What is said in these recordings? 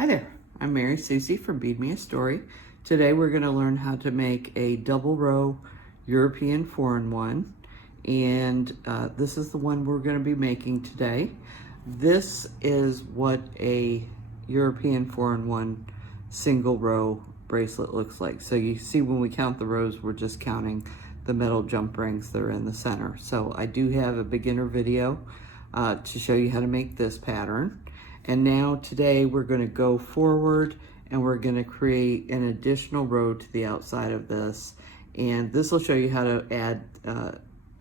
Hi there, I'm Mary Susie from Bead Me a Story. Today we're going to learn how to make a double row European 4-in-1, and this is the one we're going to be making today. This is what a European 4-in-1 single row bracelet looks like. So you see when we count the rows, we're just counting the metal jump rings that are in the center. So I do have a beginner video to show you how to make this pattern. And now today we're going to go forward and we're going to create an additional row to the outside of this. And this will show you how to add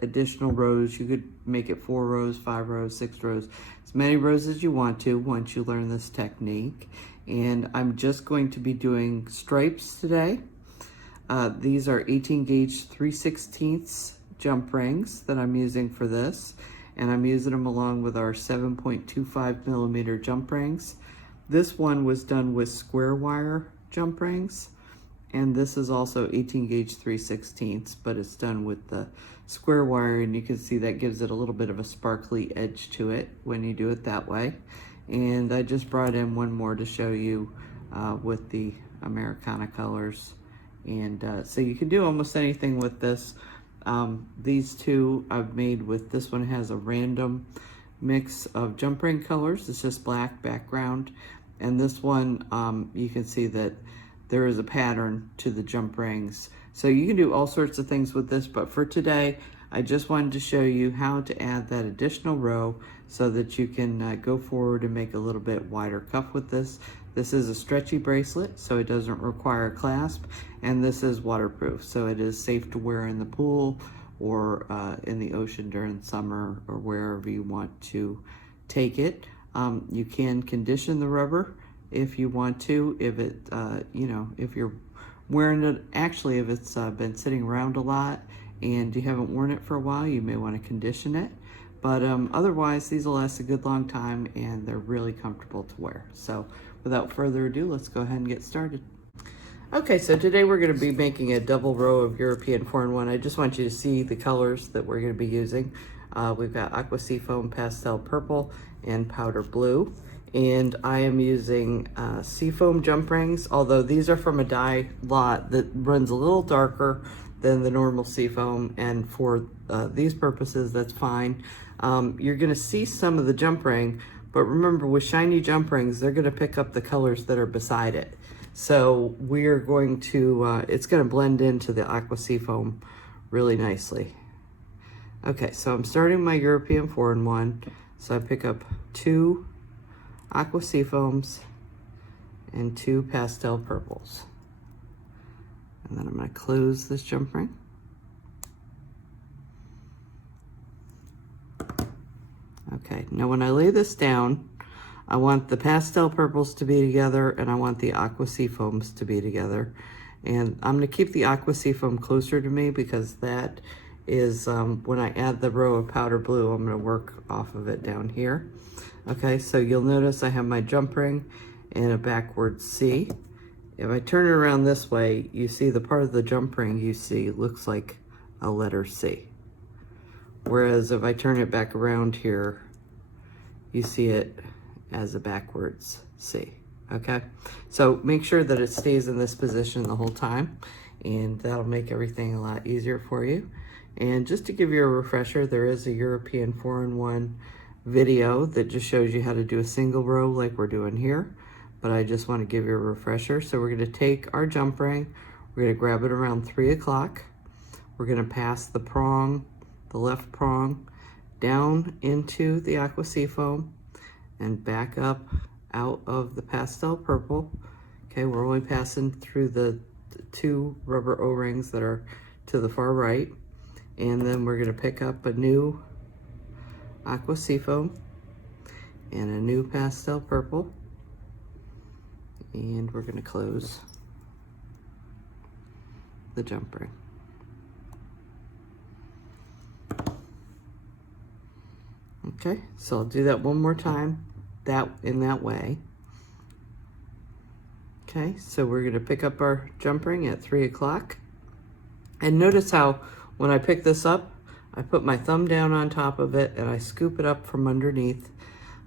additional rows. You could make it 4 rows, 5 rows, 6 rows, as many rows as you want to once you learn this technique. And I'm just going to be doing stripes today. These are 18 gauge 3/16 jump rings that I'm using for this. And I'm using them along with our 7.25 millimeter jump rings. This one was done with square wire jump rings, and this is also 18 gauge 3/16, but it's done with the square wire, and you can see that gives it a little bit of a sparkly edge to it when you do it that way. And I just brought in one more to show you with the Americana colors. And so you can do almost anything with this. These two I've made with, this one has a random mix of jump ring colors. It's just black background. And this one, you can see that there is a pattern to the jump rings. So you can do all sorts of things with this, but for today, I just wanted to show you how to add that additional row so that you can go forward and make a little bit wider cuff with this. This is a stretchy bracelet, so it doesn't require a clasp, and this is waterproof, so it is safe to wear in the pool or in the ocean during summer or wherever you want to take it. You can condition the rubber if you want to, if it, if you're wearing it, actually if it's been sitting around a lot and you haven't worn it for a while, you may want to condition it. But otherwise, these will last a good long time and they're really comfortable to wear. So without further ado, let's go ahead and get started. Okay, so today we're going to be making a double row of European 4-in-1. I just want you to see the colors that we're going to be using. We've got aqua seafoam, pastel purple, and powder blue. And I am using seafoam jump rings, although these are from a dye lot that runs a little darker than the normal seafoam, and for these purposes, that's fine. You're gonna see some of the jump ring, but remember with shiny jump rings, they're gonna pick up the colors that are beside it. So we're going to, it's gonna blend into the aqua seafoam really nicely. Okay, so I'm starting my European 4-in-1. So I pick up 2 aqua seafoams and 2 pastel purples. And then I'm going to close this jump ring. Okay, now when I lay this down, I want the pastel purples to be together and I want the aqua seafoams to be together. And I'm going to keep the aqua seafoam closer to me because that is when I add the row of powder blue, I'm going to work off of it down here. Okay, so you'll notice I have my jump ring and a backward C. If I turn it around this way, you see the part of the jump ring you see looks like a letter C. Whereas if I turn it back around here, you see it as a backwards C, okay? So make sure that it stays in this position the whole time, and that'll make everything a lot easier for you. And just to give you a refresher, there is a European 4-in-1 video that just shows you how to do a single row like we're doing here. But I just want to give you a refresher. So we're going to take our jump ring, we're going to grab it around 3 o'clock. We're going to pass the prong, the left prong, down into the aqua seafoam and back up out of the pastel purple. Okay, we're only passing through the 2 rubber O-rings that are to the far right. And then we're going to pick up a new aqua seafoam and a new pastel purple. And we're going to close the jump ring. Okay, so I'll do that one more time, in that way. Okay, so we're going to pick up our jump ring at 3 o'clock. And notice how when I pick this up, I put my thumb down on top of it and I scoop it up from underneath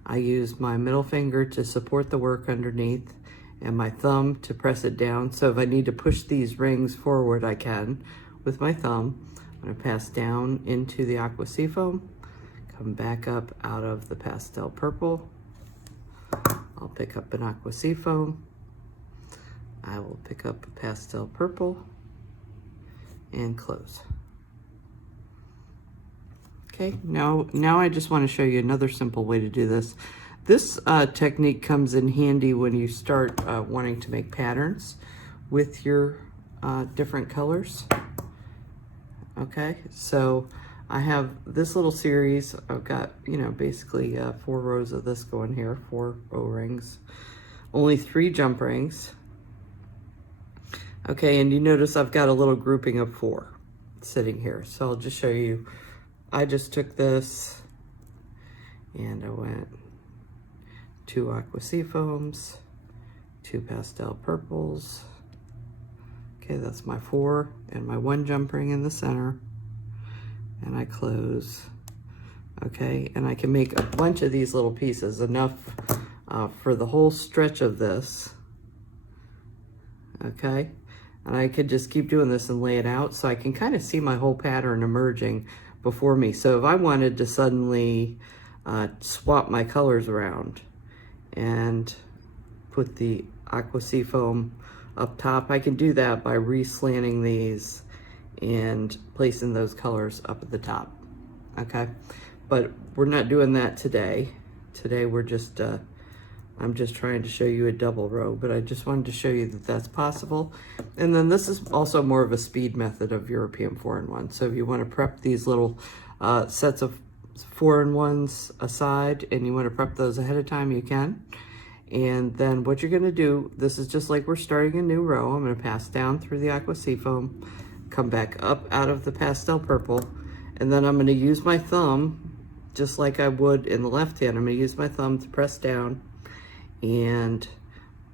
I use my middle finger to support the work underneath and my thumb to press it down. So if I need to push these rings forward, I can with my thumb. I'm gonna pass down into the aqua seafoam, come back up out of the pastel purple. I'll pick up an aqua seafoam. I will pick up a pastel purple and close. Okay, now I just want to show you another simple way to do this. This technique comes in handy when you start wanting to make patterns with your different colors. Okay, so I have this little series. I've got, you know, basically 4 rows of this going here, 4 O-rings, only 3 jump rings. Okay, and you notice I've got a little grouping of 4 sitting here. So I'll just show you. I just took this and I went 2 aqua seafoams, 2 pastel purples. Okay, that's my 4 and my 1 jump ring in the center. And I close. Okay, and I can make a bunch of these little pieces, enough for the whole stretch of this. Okay, and I could just keep doing this and lay it out so I can kind of see my whole pattern emerging before me. So if I wanted to suddenly swap my colors around and put the aqua seafoam up top, I can do that by re-slanting these and placing those colors up at the top. Okay, but we're not doing that today. Today we're just I'm just trying to show you a double row, but I just wanted to show you that that's possible. And then this is also more of a speed method of European 4-in-1. So if you want to prep these little sets of 4-in-1s aside and you want to prep those ahead of time, you can. And then what you're going to do, this is just like we're starting a new row. I'm going to pass down through the aqua seafoam, come back up out of the pastel purple, and then I'm going to use my thumb, just like I would in the left hand. I'm going to use my thumb to press down and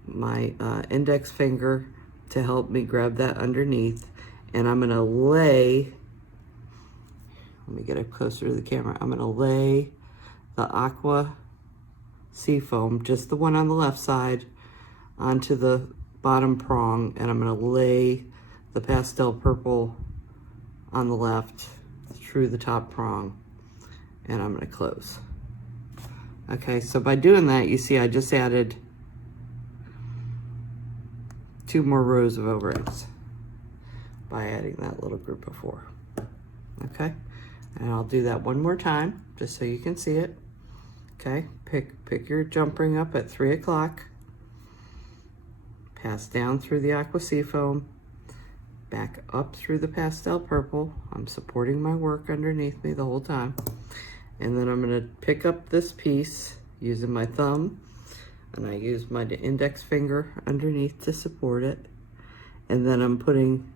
my index finger to help me grab that underneath. And I'm going to lay, let me get it closer to the camera. I'm going to lay the aqua seafoam, just the one on the left side, onto the bottom prong, and I'm going to lay the pastel purple on the left through the top prong, and I'm going to close. Okay, so by doing that, you see I just added 2 more rows of O-rings by adding that little group of 4. Okay, and I'll do that one more time just so you can see it. Okay, pick your jump ring up at 3 o'clock, pass down through the aqua seafoam, back up through the pastel purple. I'm supporting my work underneath me the whole time. And then I'm going to pick up this piece using my thumb, and I use my index finger underneath to support it. And then I'm putting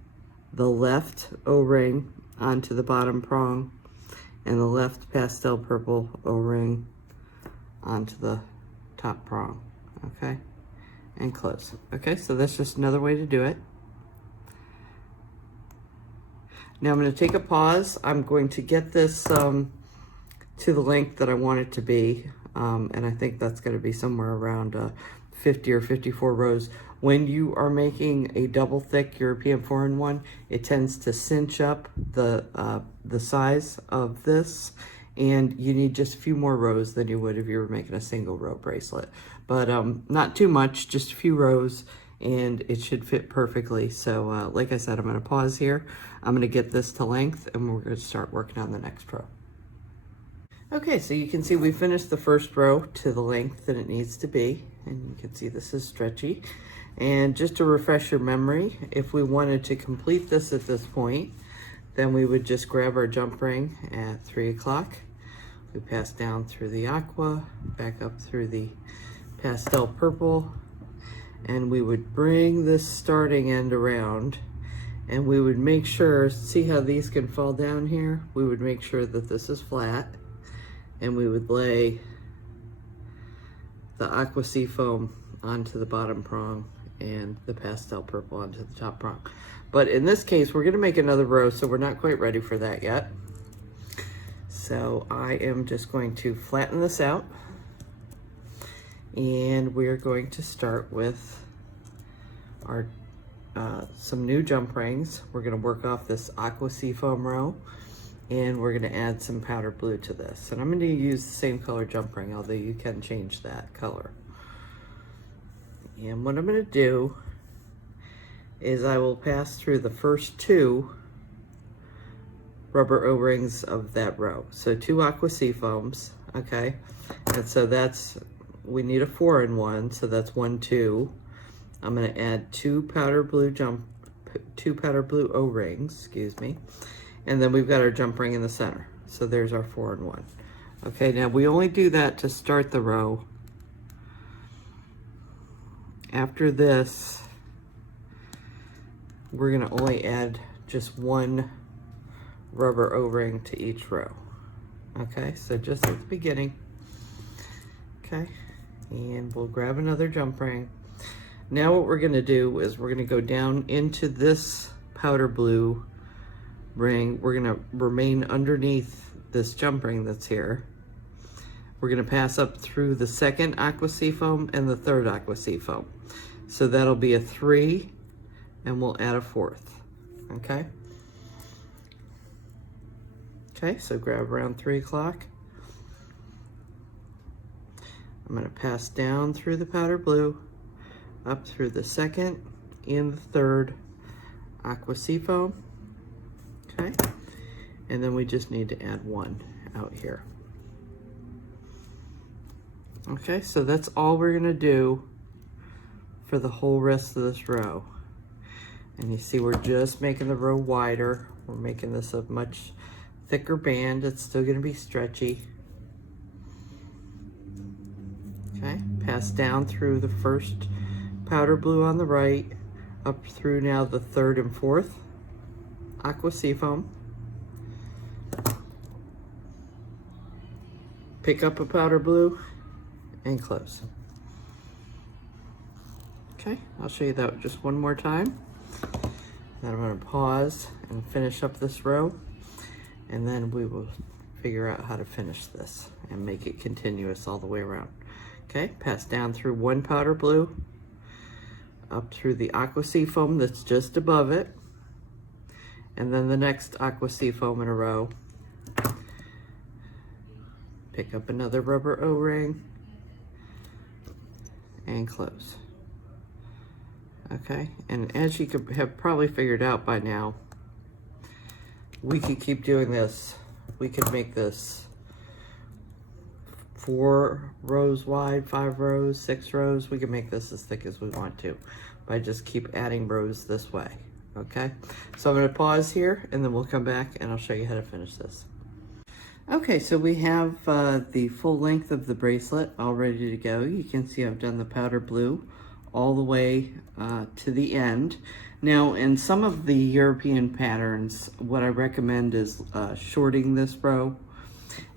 the left O-ring onto the bottom prong and the left pastel purple O-ring onto the top prong. Okay, and close. Okay, so that's just another way to do it. Now I'm going to take a pause. I'm going to get this to the length that I want it to be, and I think that's going to be somewhere around 50 or 54 rows. When you are making a double thick European 4-in-1, it tends to cinch up the size of this, and you need just a few more rows than you would if you were making a single row bracelet. But not too much, just a few rows, and it should fit perfectly. So like I said, I'm going to pause here. I'm going to get this to length, and we're going to start working on the next row. Okay, so you can see we finished the first row to the length that it needs to be, and you can see this is stretchy. And just to refresh your memory, if we wanted to complete this at this point, then we would just grab our jump ring at 3 o'clock. We pass down through the aqua, back up through the pastel purple, and we would bring this starting end around, and we would make sure, see how these can fall down here? We would make sure that this is flat, and we would lay the aqua seafoam onto the bottom prong and the pastel purple onto the top prong. But in this case, we're gonna make another row, so we're not quite ready for that yet. So I am just going to flatten this out. And we're going to start with our some new jump rings. We're going to work off this aqua seafoam row, and we're going to add some powder blue to this. And I'm going to use the same color jump ring, although you can change that color. And what I'm going to do is I will pass through the first 2 rubber O-rings of that row. So 2 aqua seafoams, okay? And so we need a 4-in-1, so that's 1, 2. I'm going to add 2 powder blue O-rings, excuse me. And then we've got our jump ring in the center. So there's our 4-in-1. Okay, now we only do that to start the row. After this, we're going to only add just 1 rubber O-ring to each row. Okay, so just at the beginning. Okay, and we'll grab another jump ring. Now what we're going to do is we're going to go down into this powder blue ring. We're going to remain underneath this jump ring that's here. We're going to pass up through the 2nd aqua seafoam and the 3rd aqua seafoam. So that'll be a 3, and we'll add a 4th. Okay? Okay, so grab around 3 o'clock. I'm going to pass down through the powder blue, up through the 2nd and the 3rd aqua seafoam. Okay, and then we just need to add 1 out here. Okay, so that's all we're going to do for the whole rest of this row. And you see we're just making the row wider. We're making this a much thicker band. It's still going to be stretchy. Okay, pass down through the first powder blue on the right, up through now the 3rd and 4th aqua seafoam. Pick up a powder blue and close. Okay, I'll show you that just one more time. Then I'm going to pause and finish up this row, and then we will figure out how to finish this and make it continuous all the way around. Okay, pass down through 1 powder blue, up through the aqua seafoam that's just above it, and then the next aqua seafoam in a row. Pick up another rubber O-ring and close. Okay, and as you could have probably figured out by now, we could keep doing this. We could make this 4 rows wide, 5 rows, 6 rows. We can make this as thick as we want to by just keep adding rows this way. Okay, so I'm going to pause here, and then we'll come back and I'll show you how to finish this. Okay, so we have the full length of the bracelet all ready to go. You can see I've done the powder blue all the way to the end. Now, in some of the European patterns, what I recommend is shorting this row.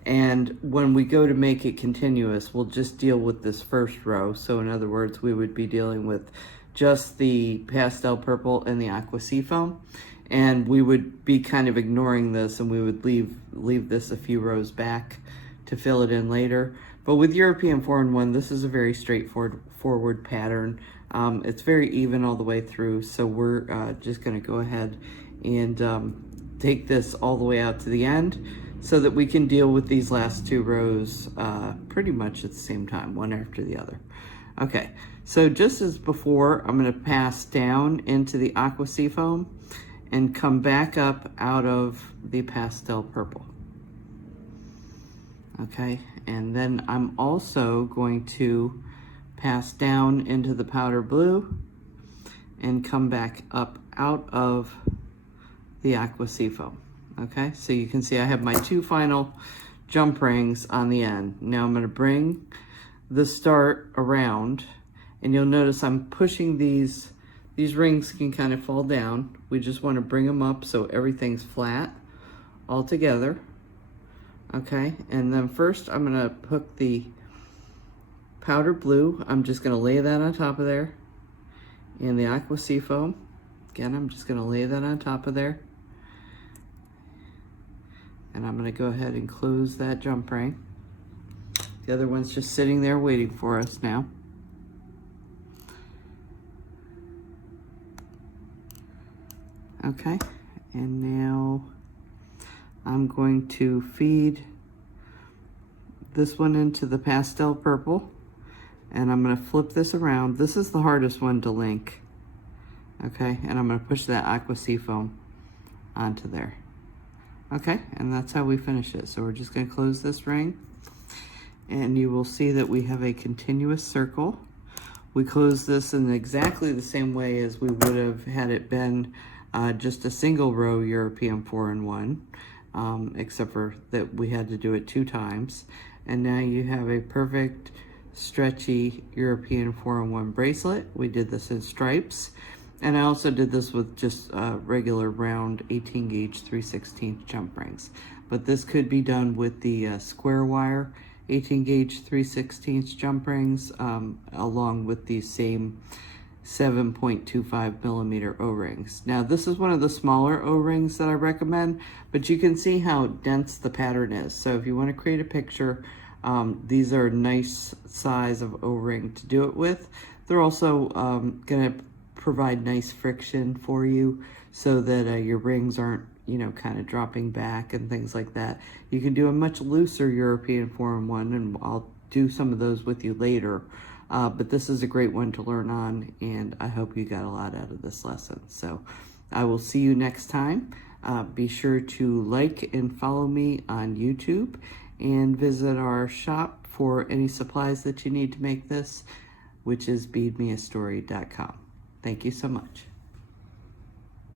And when we go to make it continuous, we'll just deal with this first row. So in other words, we would be dealing with just the pastel purple and the aqua seafoam. And we would be kind of ignoring this, and we would leave this a few rows back to fill it in later. But with European 4-in-1, this is a very straightforward pattern. It's very even all the way through, so we're just going to go ahead and take this all the way out to the end so that we can deal with these last 2 rows pretty much at the same time, one after the other. Okay, so just as before, I'm going to pass down into the aqua seafoam and come back up out of the pastel purple. Okay, and then I'm also going to pass down into the powder blue and come back up out of the aqua seafoam. Okay, so you can see I have my 2 final jump rings on the end. Now I'm going to bring the start around, and you'll notice I'm pushing these rings can kind of fall down. We just want to bring them up so everything's flat all together. Okay, and then first I'm going to hook the powder blue. I'm just going to lay that on top of there. And the aqua seafoam, again, I'm just going to lay that on top of there. And I'm going to go ahead and close that jump ring. The other one's just sitting there waiting for us now. Okay, and now I'm going to feed this one into the pastel purple, and I'm going to flip this around. This is the hardest one to link. Okay, and I'm going to push that aqua seafoam onto there. Okay, and that's how we finish it. So we're just going to close this ring, and you will see that we have a continuous circle. We close this in exactly the same way as we would have had it been just a single row European 4-in-1, except for that we had to do it 2 times. And now you have a perfect stretchy European 4-in-1 bracelet. We did this in stripes. And I also did this with just regular round 18 gauge 3/16 jump rings. But this could be done with the square wire 18 gauge 3/16 jump rings, along with the same 7.25 millimeter O-rings. Now this is one of the smaller O-rings that I recommend, but you can see how dense the pattern is. So if you want to create a picture, these are a nice size of O-ring to do it with. They're also going to provide nice friction for you so that your rings aren't, you know, kind of dropping back and things like that. You can do a much looser European 4-in-1, and I'll do some of those with you later. But this is a great one to learn on, and I hope you got a lot out of this lesson. So I will see you next time. Be sure to like and follow me on YouTube, and visit our shop for any supplies that you need to make this, which is beadmeastory.com. Thank you so much.